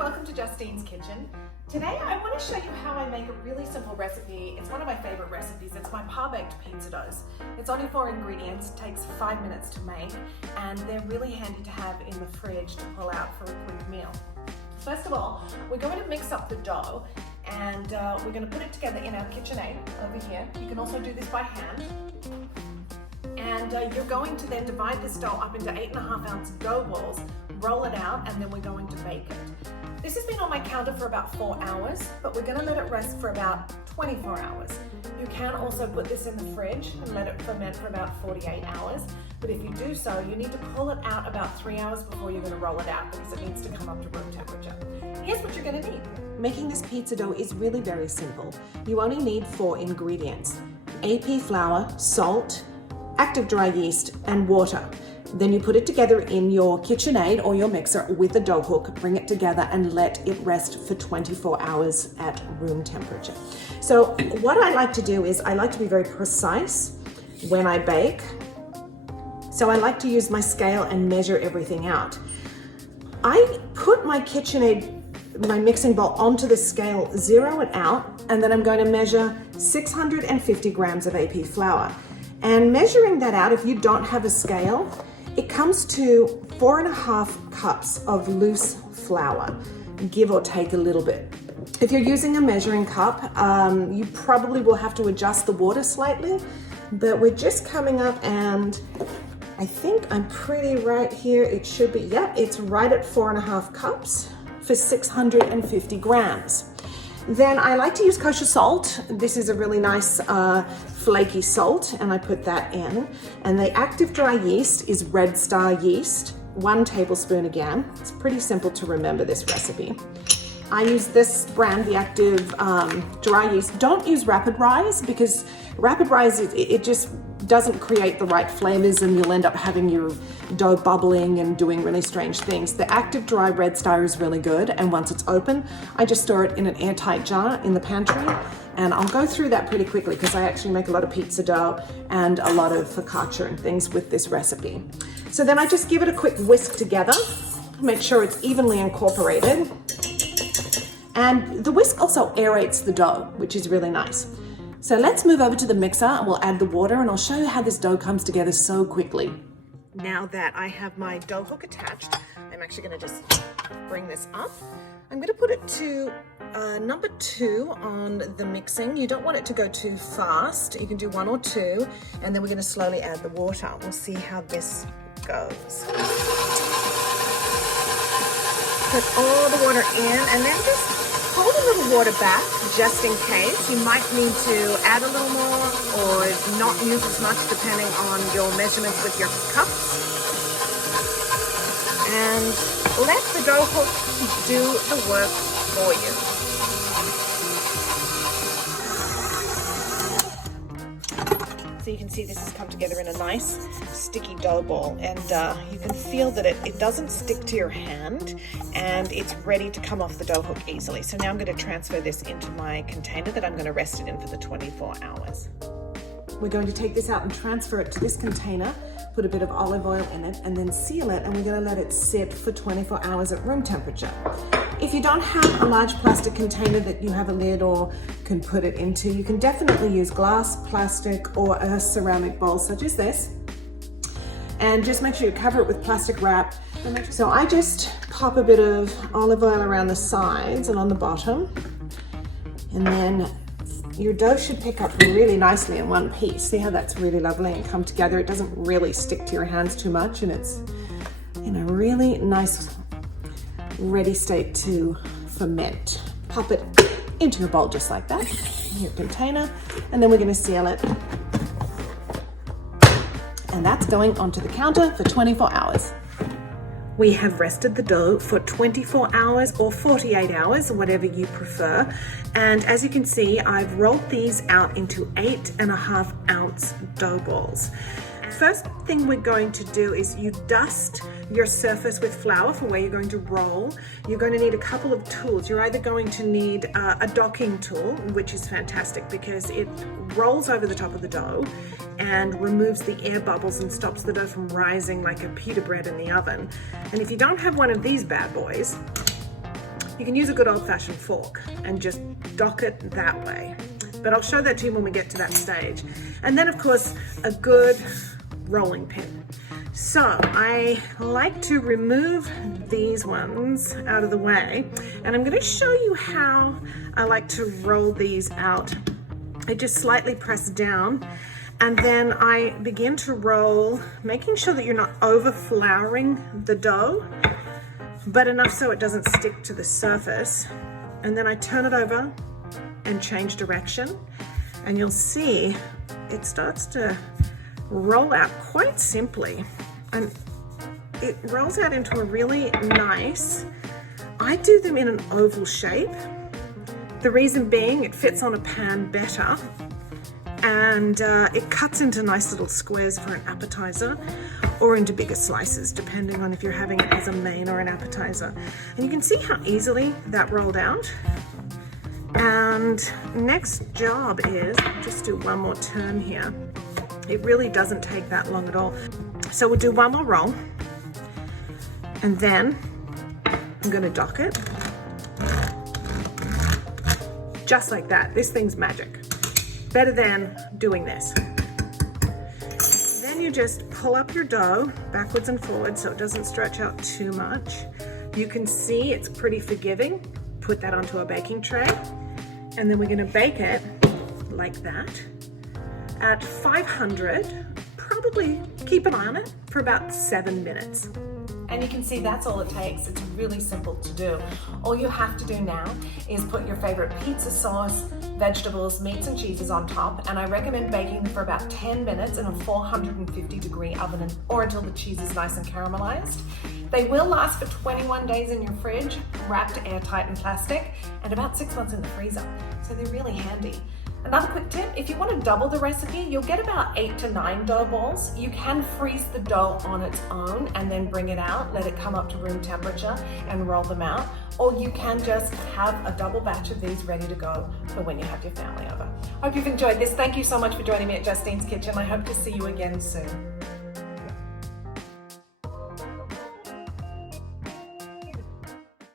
welcome to Justine's Kitchen. Today I want to show you how I make a really simple recipe. It's one of my favorite recipes. It's my par-baked pizza doughs. It's only 4 ingredients, takes 5 minutes to make, and they're really handy to have in the fridge to pull out for a quick meal. First of all, we're going to mix up the dough and we're going to put it together in our KitchenAid over here. You can also do this by hand. And you're going to then divide this dough up into 8.5-ounce dough balls, roll it out, and then we're going to bake it. This has been on my counter for about 4 hours, but we're going to let it rest for about 24 hours. You can also put this in the fridge and let it ferment for about 48 hours. But if you do so, you need to pull it out about 3 hours before you're going to roll it out because it needs to come up to room temperature. Here's what you're going to need. Making this pizza dough is really very simple. You only need 4 ingredients: AP flour, salt, active dry yeast, and water. Then you put it together in your KitchenAid or your mixer with a dough hook, bring it together and let it rest for 24 hours at room temperature. So what I like to do is I like to be very precise when I bake. So I like to use my scale and measure everything out. I put my KitchenAid, my mixing bowl onto the scale, zero it out, and then I'm going to measure 650 grams of AP flour. And measuring that out, if you don't have a scale, it comes to 4.5 cups of loose flour, give or take a little bit. If you're using a measuring cup, you probably will have to adjust the water slightly, but we're just coming up and I think I'm pretty right here. It should be, yeah, it's right at 4.5 cups for 650 grams. Then I like to use kosher salt. This is a really nice flaky salt, and I put that in. And the active dry yeast is Red Star yeast, 1 tablespoon again. It's pretty simple to remember this recipe. I use this brand, the active dry yeast. Don't use Rapid Rise because Rapid Rise, it just doesn't create the right flavors and you'll end up having your dough bubbling and doing really strange things. The active dry Red Star is really good, and once it's open, I just store it in an airtight jar in the pantry, and I'll go through that pretty quickly because I actually make a lot of pizza dough and a lot of focaccia and things with this recipe. So then I just give it a quick whisk together, make sure it's evenly incorporated. And the whisk also aerates the dough, which is really nice. So let's move over to the mixer and we'll add the water, and I'll show you how this dough comes together so quickly. Now that I have my dough hook attached, I'm actually going to just bring this up. I'm going to put it to number 2 on the mixing. You don't want it to go too fast. You can do 1 or 2, and then we're going to slowly add the water. We'll see how this goes. Put all the water in, and then just hold a little water back just in case. You might need to add a little more or not use as much depending on your measurements with your cups. And let the dough hook do the work for you. So you can see this has come together in a nice sticky dough ball, and you can feel that it doesn't stick to your hand and it's ready to come off the dough hook easily. So now I'm going to transfer this into my container that I'm going to rest it in for the 24 hours. We're going to take this out and transfer it to this container, put a bit of olive oil in it, and then seal it, and we're going to let it sit for 24 hours at room temperature. If you don't have a large plastic container that you have a lid or can put it into, you can definitely use glass, plastic, or a ceramic bowl such as this. And just make sure you cover it with plastic wrap. So I just pop a bit of olive oil around the sides and on the bottom. And then your dough should pick up really nicely in one piece. See how that's really lovely and come together? It doesn't really stick to your hands too much, and it's in a really nice ready state to ferment. Pop it into your bowl just like that, in your container, and then we're going to seal it. And that's going onto the counter for 24 hours. We have rested the dough for 24 hours or 48 hours, whatever you prefer. And as you can see, I've rolled these out into 8.5-ounce dough balls. First thing we're going to do is you dust your surface with flour for where you're going to roll. You're going to need a couple of tools. You're either going to need a docking tool, which is fantastic because it rolls over the top of the dough and removes the air bubbles and stops the dough from rising like a pita bread in the oven. And if you don't have one of these bad boys, You can use a good old-fashioned fork and just dock it that way. But I'll show that to you when we get to that stage. And then of course, a good rolling pin. So I like to remove these ones out of the way, and I'm going to show you how I like to roll these out. I just slightly press down, and then I begin to roll, making sure that you're not over flouring the dough, but enough so it doesn't stick to the surface. And then I turn it over and change direction, and you'll see it starts to roll out quite simply, and it rolls out into a really nice, I do them in an oval shape. The reason being it fits on a pan better, and it cuts into nice little squares for an appetizer or into bigger slices depending on if you're having it as a main or an appetizer. And you can see how easily that rolled out. And next job is, just do one more turn here. It really doesn't take that long at all. So we'll do one more roll, and then I'm going to dock it. Just like that. This thing's magic. Better than doing this. Then you just pull up your dough backwards and forwards so it doesn't stretch out too much. You can see it's pretty forgiving. Put that onto a baking tray, and then we're going to bake it like that at 500. Probably keep an eye on it for about 7 minutes. And you can see that's all it takes. It's really simple to do. All you have to do now is put your favorite pizza sauce, vegetables, meats and cheeses on top, and I recommend baking them for about 10 minutes in a 450-degree oven or until the cheese is nice and caramelized. They will last for 21 days in your fridge, wrapped airtight in plastic, and about 6 months in the freezer. So they're really handy. Another quick tip, if you want to double the recipe, you'll get about 8 to 9 dough balls. You can freeze the dough on its own and then bring it out, let it come up to room temperature and roll them out. Or you can just have a double batch of these ready to go for when you have your family over. Hope you've enjoyed this. Thank you so much for joining me at Justine's Kitchen. I hope to see you again soon.